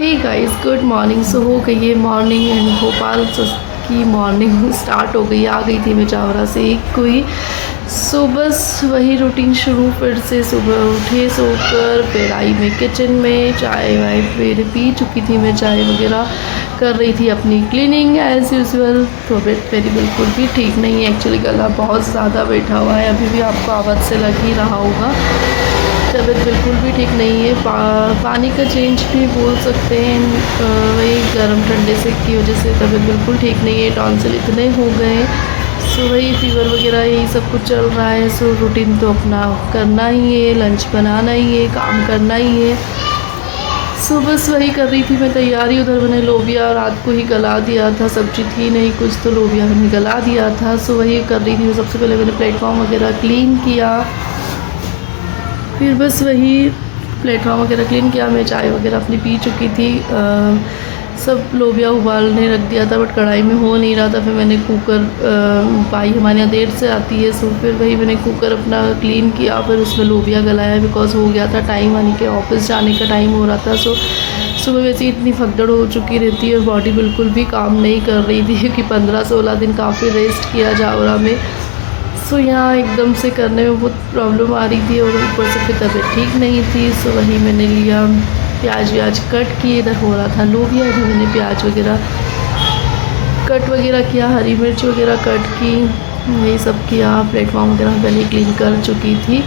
हे guys, good morning. So हो गई है मॉर्निंग एंड भोपाल की मॉर्निंग स्टार्ट हो गई। आ गई थी मैं चावरा से एक कोई। सो बस वही रूटीन शुरू फिर से। सुबह उठे सोकर, फिर आई मैं किचन में, चाय वाय फिर पी चुकी थी मैं, चाय वगैरह कर रही थी अपनी क्लीनिंग एज़ यूजुअल। तबीयत मेरी बिल्कुल भी ठीक नहीं है, एक्चुअली गला बहुत ज़्यादा बैठा हुआ है, अभी भी आपको आवाज़ से लग ही रहा होगा। तबीयत बिल्कुल भी ठीक नहीं है। पानी का चेंज भी बोल सकते हैं, वही गर्म ठंडे से की वजह से तबीयत बिल्कुल ठीक नहीं है। टॉन्सिल इतने हो गए, सो वही फीवर वगैरह यही सब कुछ चल रहा है। सो रूटीन तो अपना करना ही है, लंच बनाना ही है, काम करना ही है। सो बस वही कर रही थी मैं तैयारी। उधर मैंने लोबिया रात को ही गला दिया था, सब्जी थी नहीं कुछ, तो लोबिया मैंने गला दिया था। सो वही कर रही थी। सबसे पहले मैंने प्लेटफॉर्म वगैरह क्लीन किया, फिर बस वही प्लेटफॉर्म वगैरह क्लीन किया। मैं चाय वगैरह अपनी पी चुकी थी। सब लोबिया उबालने रख दिया था, बट कढ़ाई में हो नहीं रहा था। फिर मैंने कुकर पाई हमारे यहाँ देर से आती है, सो फिर वही मैंने कुकर अपना क्लीन किया, फिर उसमें लोबिया गलाया। बिकॉज़ हो गया था टाइम, यानी कि ऑफिस जाने का टाइम हो रहा था। सो सुबह वैसे ही इतनी फगदड़ हो चुकी रहती है और बॉडी बिल्कुल भी काम नहीं कर रही थी, क्योंकि 15-16 दिन काफ़ी रेस्ट किया जावरा में। सो यहाँ एकदम से करने में बहुत प्रॉब्लम आ रही थी और ऊपर से फिर तबीयत ठीक नहीं थी। सो वही मैंने लिया, प्याज व्याज कट किए। इधर हो रहा था लोबिया, इधर मैंने प्याज वगैरह कट वगैरह किया, हरी मिर्च वगैरह कट की, यही सब किया। प्लेटफॉर्म वगैरह पहले क्लीन कर चुकी थी।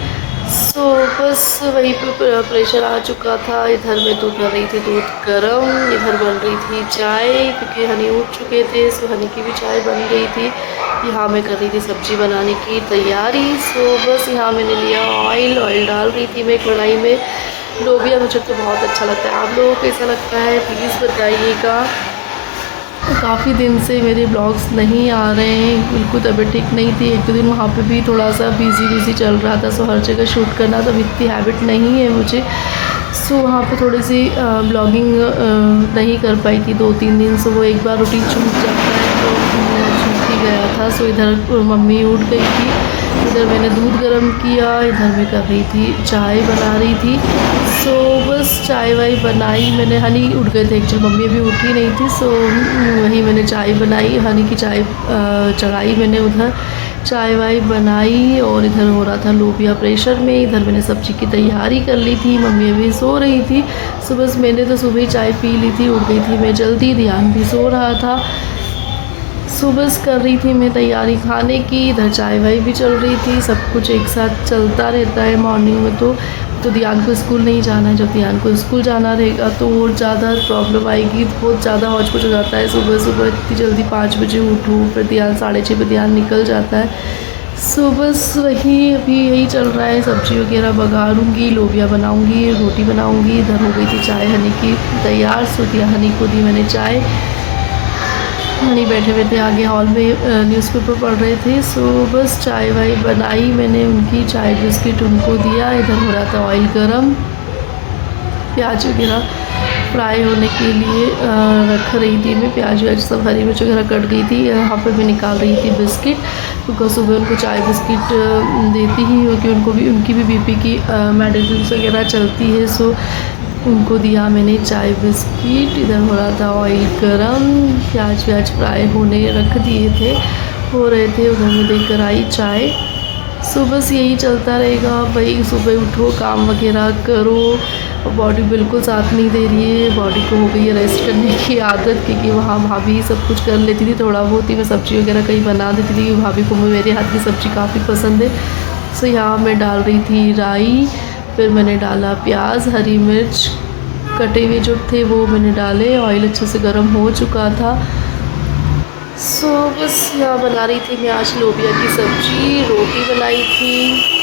सो बस वहीं पे प्रेशर आ चुका था। इधर मैं तो कर रही थी दूध गर्म, इधर बन रही थी चाय, क्योंकि हनी उठ चुके थे। सो हनी की भी चाय बन गई थी। यहाँ मैं कर रही थी सब्ज़ी बनाने की तैयारी। सो बस यहाँ मैंने लिया ऑयल डाल रही थी मैं कढ़ाई में। लोबिया मुझे तो बहुत अच्छा लगता है, आप लोगों को कैसा लगता है प्लीज़ बताइएगा। काफ़ी दिन से मेरे ब्लॉग्स नहीं आ रहे हैं, बिल्कुल तबीयत ठीक नहीं थी। एक दो दिन वहाँ पे भी थोड़ा सा बिज़ी चल रहा था, सो हर जगह शूट करना तो इतनी हैबिट नहीं है मुझे। सो वहाँ पे थोड़ी सी ब्लॉगिंग नहीं कर पाई थी 2-3 दिन। सो वो एक बार रूटीन छूट जाता है तो छूट ही गया था। सो इधर मम्मी उठ गई थी, इधर मैंने दूध गर्म किया, इधर मैं कर रही थी चाय बना रही थी। सो बस चाय वाय बनाई मैंने। हनी उठ गए थे एक्चुअली, मम्मी अभी उठी नहीं थी। सो वही मैंने चाय बनाई, हनी की चाय चढ़ाई मैंने उधर, चाय वाय बनाई। और इधर हो रहा था लोबिया प्रेशर में। इधर मैंने सब्ज़ी की तैयारी कर ली थी, मम्मी अभी सो रही थी। सो बस मैंने तो सुबह ही चाय पी ली थी, उठ गई थी मैं जल्दी, ध्यान भी सो रहा था। सो बस कर रही थी मैं तैयारी खाने की, इधर चाय वाय भी चल रही थी। सब कुछ एक साथ चलता रहता है मॉर्निंग में। तो ध्यान को स्कूल नहीं जाना है, जब ध्यान को स्कूल जाना रहेगा तो और ज़्यादा प्रॉब्लम आएगी, बहुत ज़्यादा हौच-पौच हो जाता है। सुबह सुबह इतनी जल्दी 5 बजे उठूँ, फिर ध्यान 6:30 पे ध्यान निकल जाता है। सो बस वही अभी यही चल रहा है। सब्ज़ी वगैरह बघारूँगी, लोबिया बनाऊँगी, रोटी बनाऊँगी। इधर हो गई थी चाय हनी की तैयार। सो दिया हनी को दी मैंने चाय, हनी बैठे हुए थे आगे हॉल में, न्यूज़पेपर पढ़ रहे थे। सो बस चाय वाय बनाई मैंने, उनकी चाय बिस्किट उनको दिया। इधर हो रहा था ऑयल गरम, प्याज वगैरह फ्राई होने के लिए रख रही थी मैं। प्याज व्याज सब, हरी मिर्च वगैरह कट गई थी। यहाँ पर मैं निकाल रही थी बिस्किट, क्योंकि सुबह उनको चाय बिस्किट देती ही, क्योंकि उनकी भी बीपी की मेडिसिन वगैरह चलती है। सो उनको दिया मैंने चाय बिस्किट। इधर हो रहा था ऑयल गरम, प्याज व्याज फ्राई होने रख दिए थे, हो रहे थे। उधर में देकर आई चाय। सो बस यही चलता रहेगा भाई। सुबह उठो, काम वगैरह करो, बॉडी बिल्कुल साथ नहीं दे रही है। बॉडी को हो गई है रेस्ट करने की आदत, क्योंकि वहाँ भाभी सब कुछ कर लेती थी, थोड़ा बहुत ही मैं सब्ज़ी वगैरह कहीं बना देती थी, क्योंकि भाभी को मेरे हाथ की सब्ज़ी काफ़ी पसंद है। सो यहाँ मैं डाल रही थी राई, फिर मैंने डाला प्याज, हरी मिर्च कटे हुए जो थे वो मैंने डाले। ऑयल अच्छे से गर्म हो चुका था। सो बस यहाँ बना रही थी मैं आज लोबिया की सब्ज़ी, रोटी बनाई थी।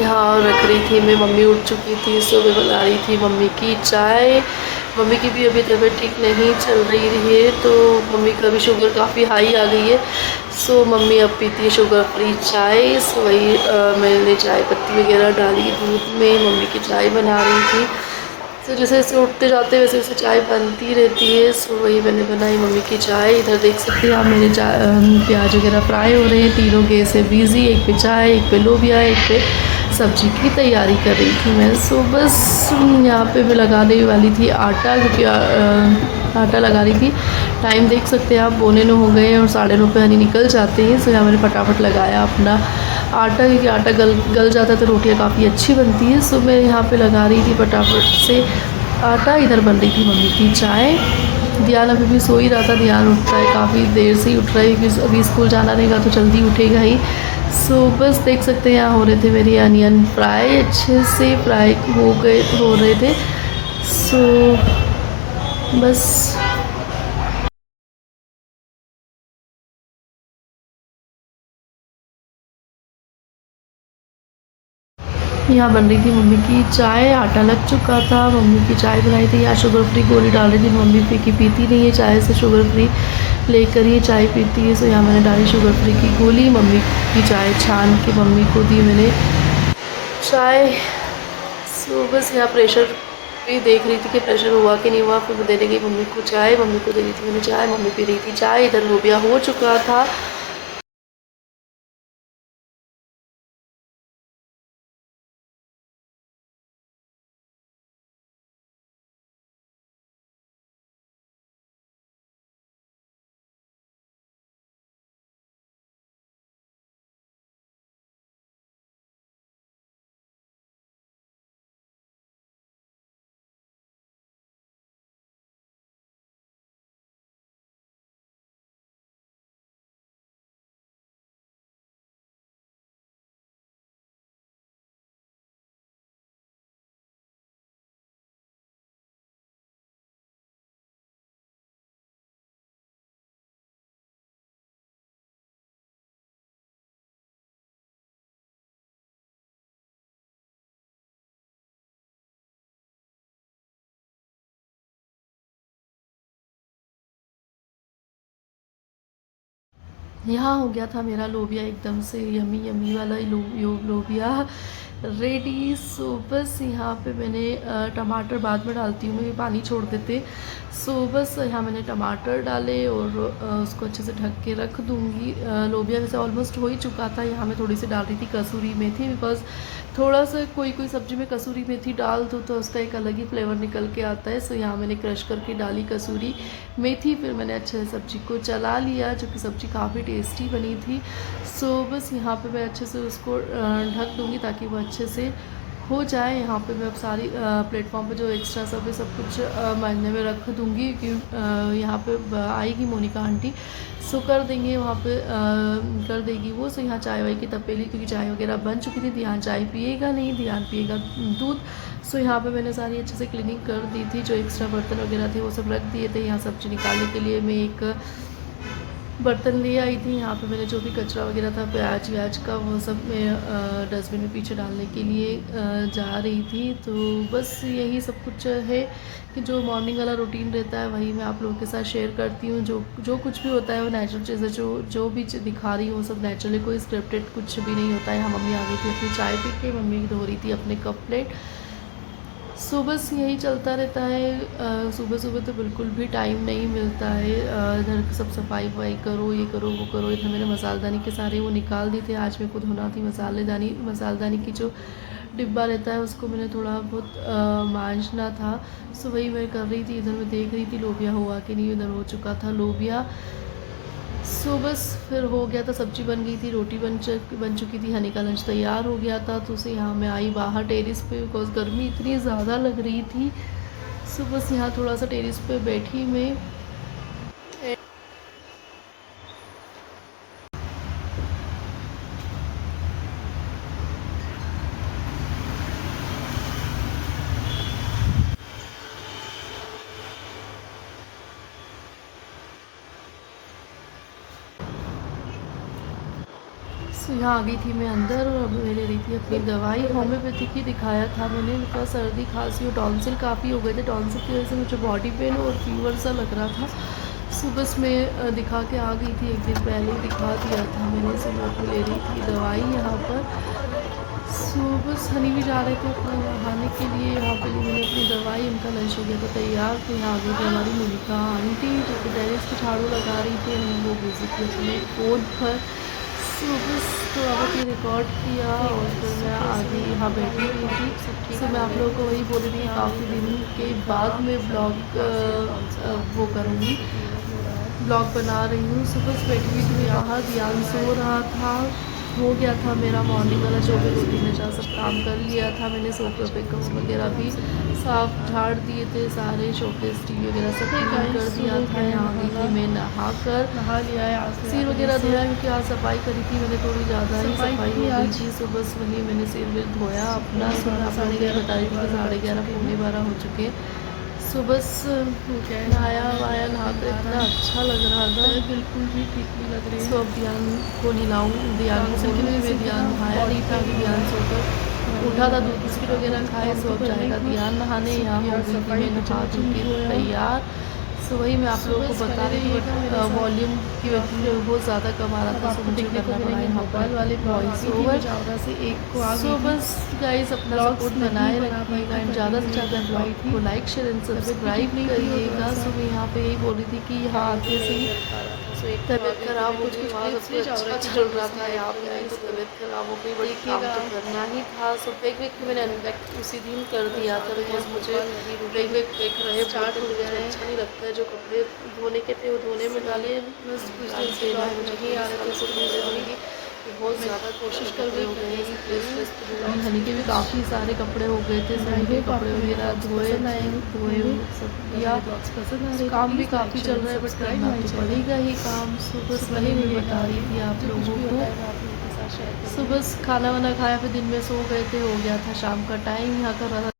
यहाँ रख रही थी मैं, मम्मी उठ चुकी थी। सो मैं बना रही थी मम्मी की चाय। मम्मी की भी अभी तबीयत ठीक नहीं चल रही है, तो मम्मी का भी शुगर काफ़ी हाई आ गई है। सो मम्मी अब पीती है शुगर फ्री चाय। सो वही मैंने चाय पत्ती वगैरह डाली दूध में, मम्मी की चाय बना रही थी। तो जैसे जैसे उठते जाते वैसे वैसे चाय बनती रहती है। सो वही मैंने बनाई मम्मी की चाय। इधर देख सकते हैं आप मेरे प्याज वगैरह फ्राई हो रहे हैं। तीनों गैस है बिज़ी, एक पे चाय, एक पे लोबिया, एक पे सब्ज़ी की तैयारी कर रही थी मैं। सो बस यहाँ पे मैं लगाने वाली थी आटा, क्योंकि आटा लगा रही थी। टाइम देख सकते हैं आप, 9:15 हो गए हैं और 9:30 पे हनी निकल जाते हैं। सो यहाँ मैंने फटाफट लगाया अपना आटा, क्योंकि आटा गल जाता है तो रोटियाँ काफ़ी अच्छी बनती है। सो मैं यहाँ पे लगा रही थी फटाफट से आटा। इधर बन रही थी मम्मी की चाय। ध्यान अभी भी सो ही रहा था, ध्यान उठता है काफ़ी देर से ही उठ रहा है, क्योंकि अभी स्कूल जाना रहेगा तो जल्दी उठेगा ही। सो बस देख सकते हैं यहाँ हो रहे थे मेरी अनियन फ्राई, अच्छे से फ्राई हो रहे थे। सो बस यहाँ बन रही थी मम्मी की चाय। आटा लग चुका था, मम्मी की चाय बनाई थी। यहाँ शुगर फ्री गोली डाल रही थी मम्मी, की पीती नहीं है चाय, से शुगर फ्री लेकर ही चाय पीती है। सो यहाँ मैंने डाली शुगर फ्री की गोली, मम्मी की चाय छान के मम्मी को दी मैंने चाय। सो बस यहाँ प्रेशर भी देख रही थी कि प्रेशर हुआ कि नहीं हुआ, फिर मैं देने गई मम्मी को चाय। मम्मी को दे रही थी मैंने चाय, मम्मी पी रही थी चाय। इधर लोबिया हो चुका था। यहाँ हो गया था मेरा लोबिया एकदम से यमी यमी वाला लोबिया रेडी। सो बस यहाँ पे मैंने टमाटर बाद में डालती हूँ मैं, पानी छोड़ देते। सो बस यहाँ मैंने टमाटर डाले और उसको अच्छे से ढक के रख दूँगी। लोबिया वैसे ऑलमोस्ट हो ही चुका था। यहाँ मैं थोड़ी सी डाल रही थी कसूरी मेथी, बिकॉज़ थोड़ा सा कोई सब्ज़ी में कसूरी मेथी डाल दो तो उसका एक अलग ही फ्लेवर निकल के आता है। सो यहाँ मैंने क्रश करके डाली कसूरी मेथी, फिर मैंने अच्छे से सब्ज़ी को चला लिया, जो कि सब्ज़ी काफ़ी टेस्टी बनी थी। सो बस यहाँ पे मैं अच्छे से उसको ढक दूँगी ताकि वो अच्छे से हो जाए। यहाँ पे मैं अब सारी प्लेटफॉर्म पे जो एक्स्ट्रा सब कुछ मायने में रख दूँगी, क्योंकि यहाँ पे आएगी मोनिका आंटी, सो कर देंगे वहाँ पे कर देगी वो। सो यहाँ चाय वाय की तपेली, क्योंकि चाय वगैरह बन चुकी थी, ध्यान चाय पिएगा नहीं, ध्यान पिएगा दूध। सो यहाँ पे मैंने सारी अच्छे से क्लीनिंग कर दी थी, जो एक्स्ट्रा बर्तन वगैरह थे वो सब रख दिए थे। यहाँ सब्ज़ी निकालने के लिए मैं एक बर्तन ले आई थी। यहाँ पे मैंने जो भी कचरा वगैरह था प्याज व्याज का, वो सब मैं डस्टबिन में पीछे डालने के लिए जा रही थी। तो बस यही सब कुछ है कि जो मॉर्निंग वाला रूटीन रहता है वही मैं आप लोगों के साथ शेयर करती हूँ। जो कुछ भी होता है वो नेचुरल चीज़ें, जो भी दिखा रही हूँ वो सब नेचुरली, कोई स्क्रिप्टेड कुछ भी नहीं होता है। यहाँ मम्मी आ गई थी अपनी चाय पी के, मम्मी धो रही थी अपने कप प्लेट। सो बस यही चलता रहता है। सुबह सुबह तो बिल्कुल भी टाइम नहीं मिलता है। इधर सब सफाई वफाई करो, ये करो वो करो। इधर मैंने मसालदानी के सारे वो निकाल दिए थे, आज मेरे को धोना थी मसालदानी की जो डिब्बा रहता है उसको मैंने थोड़ा बहुत मांजना था। सो वही मैं कर रही थी। इधर मैं देख रही थी लोबिया हुआ कि नहीं, इधर हो चुका था लोबिया। सो बस फिर हो गया था, सब्जी बन गई थी, रोटी बन चुकी थी, हनी का लंच तैयार हो गया था। तो उसे यहाँ मैं आई बाहर टेरेस पे, बिकॉज गर्मी इतनी ज़्यादा लग रही थी। सो बस यहाँ थोड़ा सा टेरेस पे बैठी मैं। सो यहाँ आ गई थी मैं अंदर, और अब मैं ले रही थी अपनी दवाई। होम्योपैथी की दिखाया था मैंने, उनका सर्दी खांसी और टॉन्सिल काफ़ी हो गए थे। टॉन्सिल की वजह से मुझे बॉडी पेन और फीवर सा लग रहा था। सो बस मैं दिखा के आ गई थी, एक दिन पहले दिखा दिया था मैंने। सो मैं अपनी ले रही थी दवाई यहाँ पर। सो बस हनी भी जा रहे थे अपना नहाने के लिए, यहाँ पे मैंने अपनी दवाई, उनका लंच हो गया था तैयार। तो यहाँ आ गई थी हमारी मोनिका आंटी, जो कि टेरेस पे झाड़ू लगा रही थी, वो बिजी थी अपने फ़ोन पर। सो बस थोड़ा बहुत ये रिकॉर्ड किया और फिर मैं आगे यहाँ बैठी हुई थी। सो मैं आप लोगों को वही बोल रही थी काफ़ी दिन के बाद में ब्लॉग वो करूँगी, ब्लॉग बना रही हूँ। सुबह से बैठी हुई थी बाहर, ध्यान सो रहा था, हो गया था मेरा मॉर्निंग वाला जो भी रूटीन है, जहाँ सब काम कर लिया था मैंने। सोफे पे कवर वगैरह भी साफ झाड़ दिए थे, सारे शोकेस टीवी वगैरह सब क्लीन कर दिया था। यहाँ गई थी मैं नहा लिया है, सिर वगैरह धोया क्योंकि आज सफाई करी थी मैंने, थोड़ी ज़्यादा ही सफाई हो गई थी। सुबह से वही मैंने सिर विर धोया अपना। सुबह साढ़े 11 बता रही थी, 11:30 पौने 12 हो चुके। सुबह से नहाया वाया, नहा कर इतना अच्छा लग रहा था, बिल्कुल भी ठीक नहीं लग रही। सो अब ध्यान को नहलाऊँ, ध्यान को क्योंकि मैं ध्यान नहाया नहीं था, कि ध्यान सोकर उठा था, दूध बिस्किट वगैरह खाए। सो अब जाएगा ध्यान नहाने। यहाँ हो गई थी मैं नहा धो के तैयार। सो वही मैं आप लोगों को बता रही थी, बट वॉल्यूम की वजह से बहुत ज़्यादा कम आ रहा था, सो मुझे करना पड़ा यहाँ पर वाले वॉइस ओवर। सो बस गाइस अपना सपोर्ट बनाए रखिएगा एंड ज़्यादा से ज़्यादा ब्लॉग को लाइक शेयर एंड सब्सक्राइब करिएगा। सो मैं यहाँ पे यही बोल रही थी कि यहाँ आके से तबीयत खराब हो गई, वहाँ सब कुछ अच्छा चल रहा था, यहाँ पे आई तो तबीयत खराब हो गई, बट काम तो करना ही था। सो बैग वैग के मैंने अनपैक उसी दिन कर दिया था, बिकॉज मुझे बैग वैग पैक रहे बहुत दिन मुझे अच्छा नहीं लगता है। जो कपड़े धोने के थे वो धोने में डाले, बस कुछ दिन से ना मुझे नहीं आ रहा था, बहुत ज़्यादा कोशिश कर रही हो गई है। हनी के भी काफ़ी सारे कपड़े हो गए थे, सभी के कपड़े वगैरह धोए सब किया। काम भी काफ़ी चल रहा है, बट करना तो पड़ेगा ही काम। सुबह वही मैं बता रही थी आप लोगों को। सुबह खाना वाना खाया, फिर दिन में सो गए थे, हो गया था शाम का टाइम। यहाँ कर रहा था